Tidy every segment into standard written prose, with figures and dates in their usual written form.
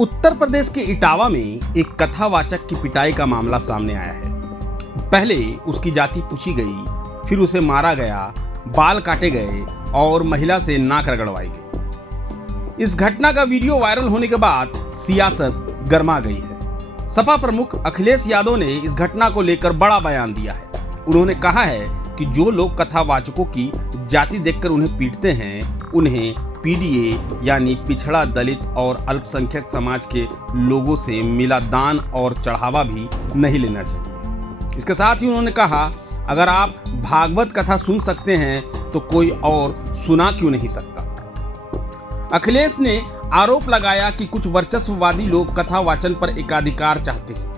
उत्तर प्रदेश के इटावा में एक कथावाचक की पिटाई का मामला सामने आया है। पहले उसकी जाति पूछी गई, फिर उसे मारा गया, बाल काटे गए और महिला से नाक रगड़वाई गई। इस घटना का वीडियो वायरल होने के बाद सियासत गर्मा गई है। सपा प्रमुख अखिलेश यादव ने इस घटना को लेकर बड़ा बयान दिया है। उन्होंने कहा है कि जो लोग कथावाचकों की जाति देखकर उन्हें पीटते हैं, उन्हें पीडीए यानी पिछड़ा, दलित और अल्पसंख्यक समाज के लोगों से मिला दान और चढ़ावा भी नहीं लेना चाहिए। इसके साथ ही उन्होंने कहा, अगर आप भागवत कथा सुन सकते हैं तो कोई और सुना क्यों नहीं सकता। अखिलेश ने आरोप लगाया कि कुछ वर्चस्ववादी लोग कथा वाचन पर एकाधिकार चाहते हैं।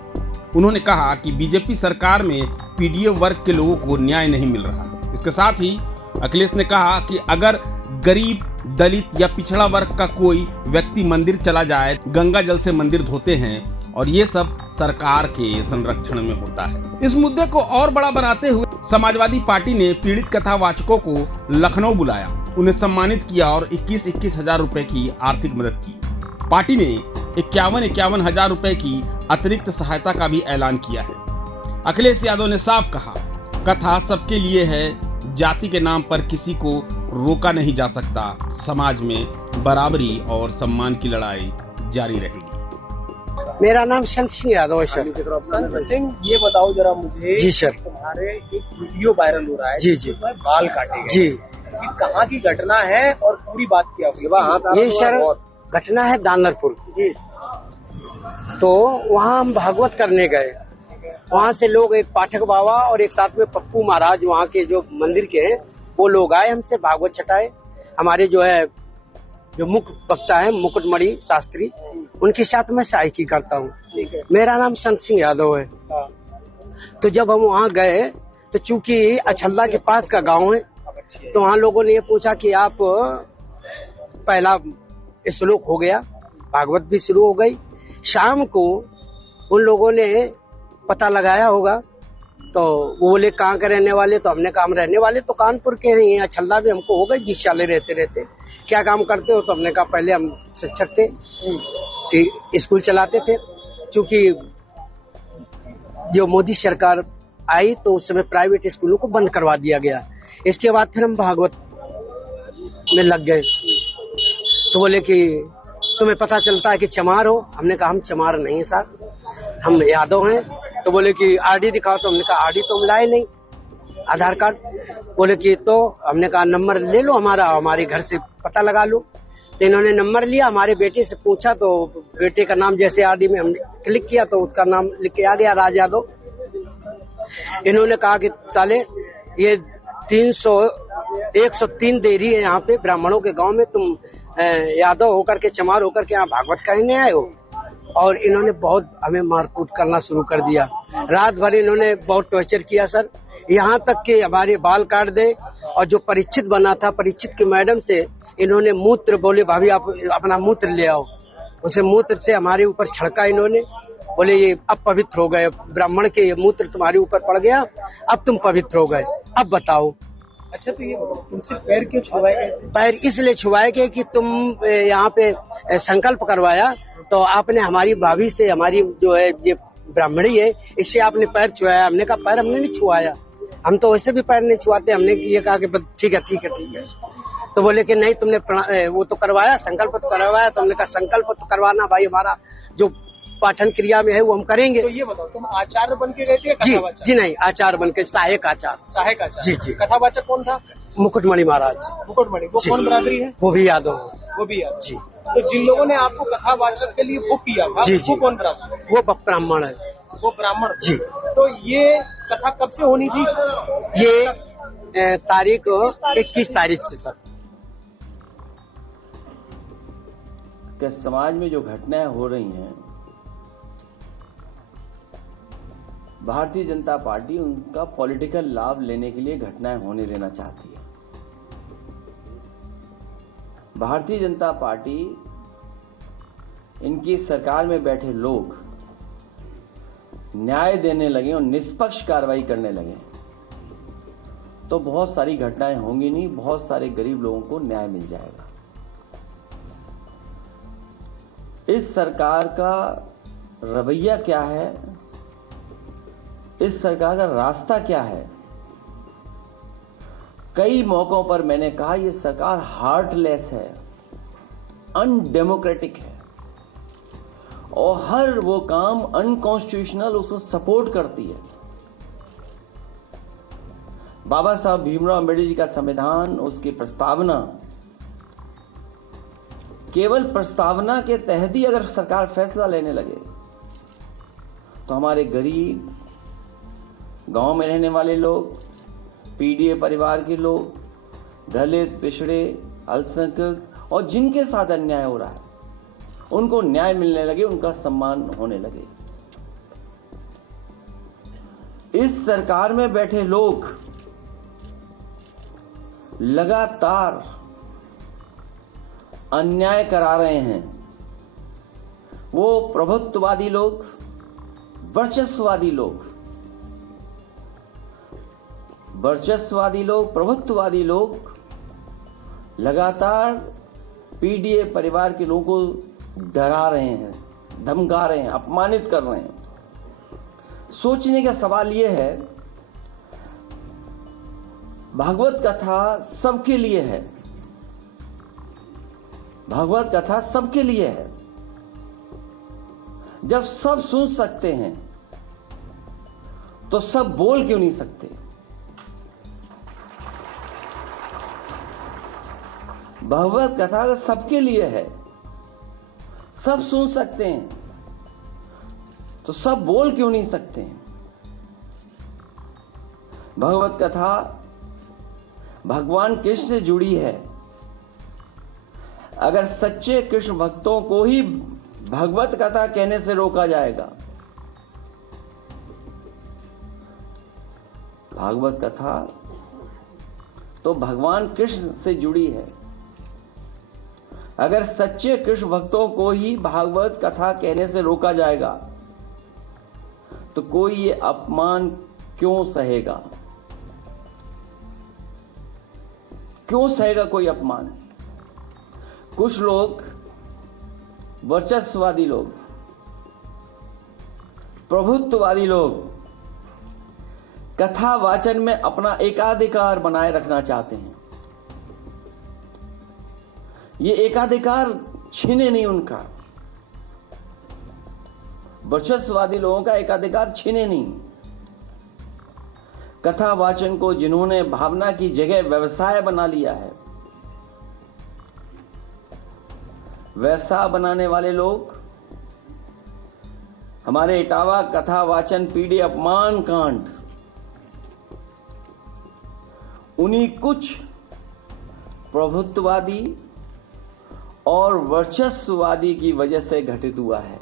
उन्होंने कहा कि बीजेपी सरकार में पीडीए वर्ग के लोगों को न्याय नहीं मिल रहा। इसके साथ ही अखिलेश ने कहा कि अगर गरीब, दलित या पिछड़ा वर्ग का कोई व्यक्ति मंदिर चला जाए, गंगा जल से मंदिर धोते हैं और ये सब सरकार के संरक्षण में होता है। इस मुद्दे को और बड़ा बनाते हुए समाजवादी पार्टी ने पीड़ित कथावाचकों को लखनऊ बुलाया, उन्हें सम्मानित किया और 21-21 हजार रुपए की आर्थिक मदद की। पार्टी ने 51-51 हजार रुपए की अतिरिक्त सहायता का भी ऐलान किया है। अखिलेश यादव ने साफ कहा, कथा सबके लिए है, जाति के नाम पर किसी को रोका नहीं जा सकता। समाज में बराबरी और सम्मान की लड़ाई जारी रहेगी। मेरा नाम संत सिंह यादव है सर। संत सिंह, ये बताओ जरा मुझे। जी सर। तुम्हारे एक वीडियो वायरल हो रहा है जी जिसमें बाल काटे गए। जी, ये कहाँ की घटना है और पूरी बात क्या हुई? ये सर घटना है दानरपुर की। तो वहाँ हम भागवत करने गए। वहाँ से लोग, एक पाठक बाबा और एक साथ में पप्पू महाराज, वहाँ के जो मंदिर के हैं, वो लोग आए, हमसे भागवत छटाए। हमारे जो मुख्य वक्ता है मुकुटमणि शास्त्री, उनके साथ मैं सहायकी करता हूँ। मेरा नाम संत सिंह यादव है। तो जब हम वहाँ गए तो चूंकि अछल्ला के पास का गांव है, तो वहाँ लोगों ने ये पूछा कि आप, पहला श्लोक हो गया, भागवत भी शुरू हो गई। शाम को उन लोगों ने पता लगाया होगा, तो वो बोले कहाँ के रहने वाले, तो हमने कहा हम रहने वाले तो कानपुर के हैं। यहाँ छल्ला भी हमको हो गई 20 साल रहते रहते। क्या काम करते हो, तो हमने कहा पहले हम शिक्षक थे, स्कूल चलाते थे। क्योंकि जो मोदी सरकार आई तो उस समय प्राइवेट स्कूलों को बंद करवा दिया गया। इसके बाद फिर हम भागवत में लग गए। तो बोले कि तुम्हें पता चलता है कि चमार हो। हमने कहा हम चमार नहीं है साहब, हम यादव हैं। तो बोले कि आरडी दिखाओ। तो हमने कहा आरडी तो हम लाए नहीं, आधार कार्ड। बोले कि तो हमने कहा नंबर ले लो हमारा, हमारे घर से पता लगा लो। तो इन्होंने नंबर लिया, हमारे बेटे से पूछा, तो बेटे का नाम जैसे आरडी में हमने क्लिक किया तो उसका नाम लिख के आ गया, राज यादव। इन्होंने कहा कि साले ये 103 देरी है यहाँ पे ब्राह्मणों के गाँव में, तुम यादव होकर के, चमार होकर के यहाँ भागवत कहने आए हो। और इन्होंने बहुत हमें मारकूट करना शुरू कर दिया। रात भर इन्होंने बहुत टॉर्चर किया सर, यहाँ तक कि हमारे बाल काट दे। और जो परीक्षित बना था, परीक्षित की मैडम से इन्होंने मूत्र, बोले भाभी आप अपना मूत्र ले आओ, उसे मूत्र से हमारे ऊपर छड़का इन्होंने। बोले ये अब पवित्र हो गए, ब्राह्मण के ये मूत्र तुम्हारे ऊपर पड़ गया, अब तुम पवित्र हो गए, अब बताओ। अच्छा, तो ये तुमसे पैर क्यों छुआए गए? पैर इसलिए छुआए गए कि तुम यहाँ पे संकल्प करवाया, तो आपने हमारी भाभी से, हमारी जो है ये ब्राह्मणी है, इससे आपने पैर छुआया। हमने कहा पैर हमने नहीं छुआया, हम तो वैसे भी पैर नहीं छुआते। हमने ये कहा कि ठीक है ठीक है ठीक है। तो बोले कि नहीं तुमने वो तो करवाया, संकल्प तो करवाया। तो हमने कहा संकल्प तो करवाना भाई, हमारा जो पाठन क्रिया में है वो हम करेंगे। तो ये बताओ, तुम आचार्य बन के गए थे? जी नहीं, आचार्य बन के, सहायक आचार्य। सहायक आचार्य। जी जी। कथावाचक कौन था? मुकुटमणि महाराज। मुकुटमणि, वो कौन बरादरी है? वो भी यादव। वो भी यादव। जी। तो जिन लोगों ने आपको कथावाचक के लिए बुक किया था, जी, वो कौन बरादरी? वो ब्राह्मण है। वो ब्राह्मण जी। तो ये कथा कब से होनी थी? ये तारीख 21 तारीख से सर। कि समाज में जो घटनाएं हो रही हैं, भारतीय जनता पार्टी उनका पॉलिटिकल लाभ लेने के लिए घटनाएं होने देना चाहती है। भारतीय जनता पार्टी, इनकी सरकार में बैठे लोग न्याय देने लगे और निष्पक्ष कार्रवाई करने लगे तो बहुत सारी घटनाएं होंगी नहीं, बहुत सारे गरीब लोगों को न्याय मिल जाएगा। इस सरकार का रवैया क्या है, इस सरकार का रास्ता क्या है। कई मौकों पर मैंने कहा यह सरकार हार्टलेस है, अनडेमोक्रेटिक है और हर वो काम अनकॉन्स्टिट्यूशनल उसको सपोर्ट करती है। बाबा साहब भीमराव अम्बेडकर जी का संविधान, उसकी प्रस्तावना, केवल प्रस्तावना के तहत ही अगर सरकार फैसला लेने लगे तो हमारे गरीब, गांव में रहने वाले लोग, पीडीए परिवार के लोग, दलित, पिछड़े, अल्पसंख्यक और जिनके साथ अन्याय हो रहा है उनको न्याय मिलने लगे, उनका सम्मान होने लगे। इस सरकार में बैठे लोग लगातार अन्याय करा रहे हैं। वो प्रभुत्ववादी लोग, वर्चस्ववादी लोग, प्रभुत्ववादी लोग लगातार पीडीए परिवार के लोगों को डरा रहे हैं, धमका रहे हैं, अपमानित कर रहे हैं। सोचने का सवाल यह है, भागवत कथा सबके लिए है, भागवत कथा सबके लिए है। जब सब सुन सकते हैं तो सब बोल क्यों नहीं सकते? भागवत कथा सबके लिए है, सब सुन सकते हैं तो सब बोल क्यों नहीं सकते हैं? भगवत कथा भगवान कृष्ण से जुड़ी है। अगर सच्चे कृष्ण भक्तों को ही भगवत कथा कहने से रोका जाएगा, भागवत कथा तो भगवान कृष्ण से जुड़ी है। अगर सच्चे कृष्ण भक्तों को ही भागवत कथा कहने से रोका जाएगा तो कोई ये अपमान क्यों सहेगा? क्यों सहेगा कोई अपमान? कुछ लोग, वर्चस्ववादी लोग, प्रभुत्ववादी लोग कथा वाचन में अपना एकाधिकार बनाए रखना चाहते हैं। ये एकाधिकार छीने नहीं उनका, वर्चस्ववादी लोगों का एकाधिकार छीने नहीं। कथा वाचन को जिन्होंने भावना की जगह व्यवसाय बना लिया है, व्यवसाय बनाने वाले लोग हमारे इटावा कथा वाचन पीढ़ी अपमान कांड उन्हीं कुछ प्रभुत्ववादी और वर्चस्ववादी की वजह से घटित हुआ है।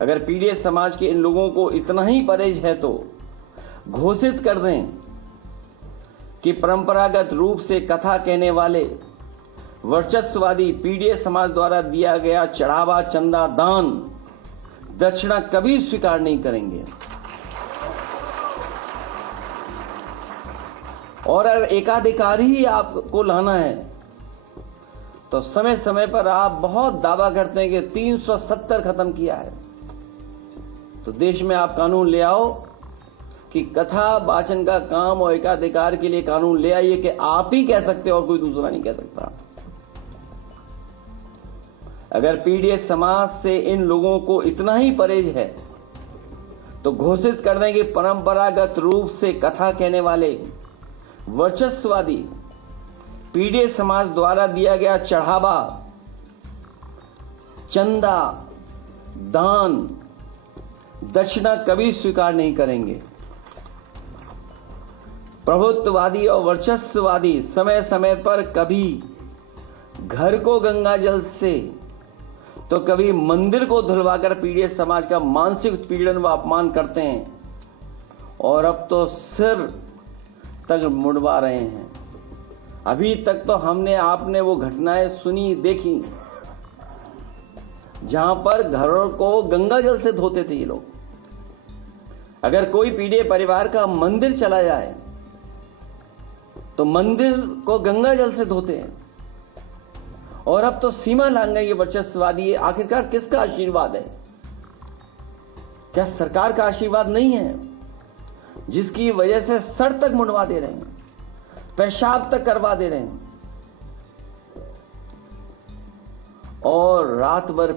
अगर पीड़ित समाज के इन लोगों को इतना ही परहेज है तो घोषित कर दें कि परंपरागत रूप से कथा कहने वाले वर्चस्ववादी पीड़ित समाज द्वारा दिया गया चढ़ावा, चंदा, दान, दक्षिणा कभी स्वीकार नहीं करेंगे। और अगर एकाधिकार ही आपको लाना है तो समय समय पर आप बहुत दावा करते हैं कि 370 खत्म किया है, तो देश में आप कानून ले आओ कि कथा वाचन का काम और एकाधिकार के लिए कानून ले आइए कि आप ही कह सकते हो और कोई दूसरा नहीं कह सकता। अगर पीड़ित समाज से इन लोगों को इतना ही परहेज है तो घोषित कर दें कि परंपरागत रूप से कथा कहने वाले वर्चस्ववादी पीड़ित समाज द्वारा दिया गया चढ़ावा, चंदा, दान, दक्षिणा कभी स्वीकार नहीं करेंगे। प्रभुत्ववादी और वर्चस्ववादी समय समय पर कभी घर को गंगा जल से तो कभी मंदिर को धुलवाकर पीड़ित समाज का मानसिक उत्पीड़न व अपमान करते हैं और अब तो सिर तक मुड़वा रहे हैं। अभी तक तो हमने आपने वो घटनाएं सुनी, देखी जहां पर घरों को गंगा जल से धोते थे ये लोग। अगर कोई पीड़ित परिवार का मंदिर चला जाए तो मंदिर को गंगा जल से धोते हैं और अब तो सीमा लांघ गई ये वर्चस्ववादी। आखिरकार किसका आशीर्वाद है? क्या सरकार का आशीर्वाद नहीं है, जिसकी वजह से सर तक मुंडवा दे रहे हैं, पेशाब तक करवा दे रहे हैं, और रात भर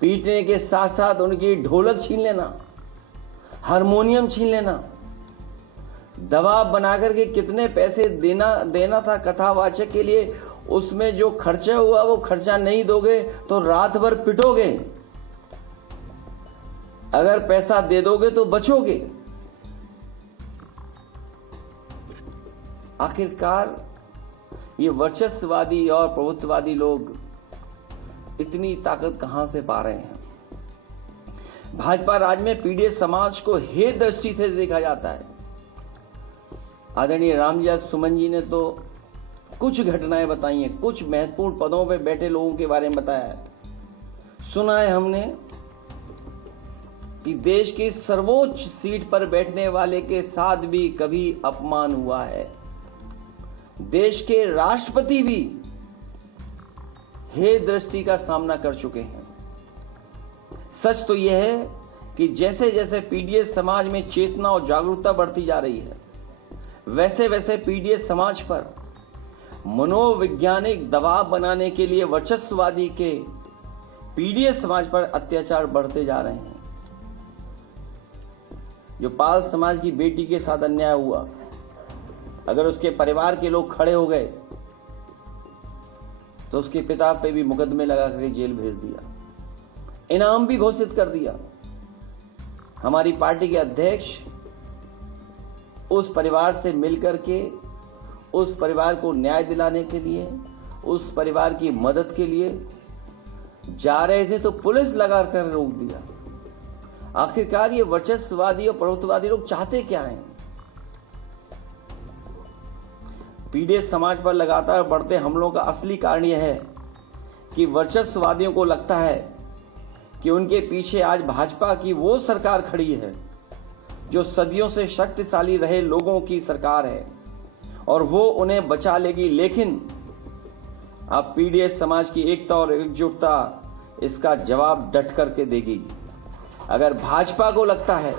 पीटने के साथ साथ उनकी ढोलक छीन लेना, हारमोनियम छीन लेना, दबाव बनाकर के कितने पैसे देना था कथावाचक के लिए, उसमें जो खर्चा हुआ वो खर्चा नहीं दोगे तो रात भर पिटोगे, अगर पैसा दे दोगे तो बचोगे। आखिरकार ये वर्चस्ववादी और प्रभुत्ववादी लोग इतनी ताकत कहां से पा रहे हैं? भाजपा राज में पीड़ित समाज को हे दृष्टि से देखा जाता है। आदरणीय रामजी सुमन जी ने तो कुछ घटनाएं बताई हैं, कुछ महत्वपूर्ण पदों पर बैठे लोगों के बारे में बताया है। सुना है हमने कि देश की सर्वोच्च सीट पर बैठने वाले के साथ भी कभी अपमान हुआ है। देश के राष्ट्रपति भी हे दृष्टि का सामना कर चुके हैं। सच तो यह है कि जैसे जैसे पीड़ित समाज में चेतना और जागरूकता बढ़ती जा रही है, वैसे वैसे पीड़ित समाज पर मनोवैज्ञानिक दबाव बनाने के लिए वर्चस्ववादी के पीड़ित समाज पर अत्याचार बढ़ते जा रहे हैं। जो पाल समाज की बेटी के साथ अन्याय हुआ, अगर उसके परिवार के लोग खड़े हो गए तो उसके पिता पे भी मुकदमे लगा करके जेल भेज दिया, इनाम भी घोषित कर दिया। हमारी पार्टी के अध्यक्ष उस परिवार से मिलकर के उस परिवार को न्याय दिलाने के लिए, उस परिवार की मदद के लिए जा रहे थे तो पुलिस लगाकर रोक दिया। आखिरकार ये वर्चस्ववादी और प्रभुत्ववादी लोग चाहते क्या हैं? पीड़ित समाज पर लगातार बढ़ते हमलों का असली कारण यह है कि वर्चस्ववादियों को लगता है कि उनके पीछे आज भाजपा की वो सरकार खड़ी है जो सदियों से शक्तिशाली रहे लोगों की सरकार है और वो उन्हें बचा लेगी। लेकिन अब पीड़ित समाज की एकता और एकजुटता इसका जवाब डट करके देगी। अगर भाजपा को लगता है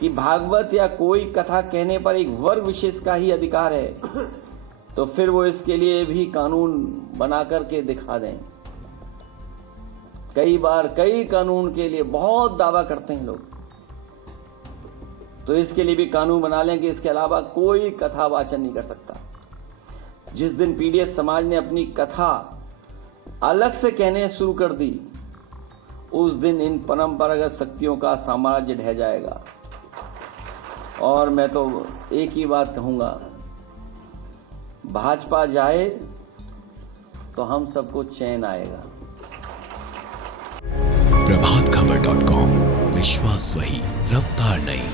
कि भागवत या कोई कथा कहने पर एक वर्ग विशेष का ही अधिकार है, तो फिर वो इसके लिए भी कानून बना करके दिखा दें। कई बार कई कानून के लिए बहुत दावा करते हैं लोग, तो इसके लिए भी कानून बना लें कि इसके अलावा कोई कथा वाचन नहीं कर सकता। जिस दिन पीड़ित समाज ने अपनी कथा अलग से कहने शुरू कर दी, उस दिन इन परंपरागत शक्तियों का साम्राज्य ढह जाएगा। और मैं तो एक ही बात कहूंगा, भाजपा जाए तो हम सबको चैन आएगा। प्रभातखबर.com, विश्वास वही, रफ्तार नहीं।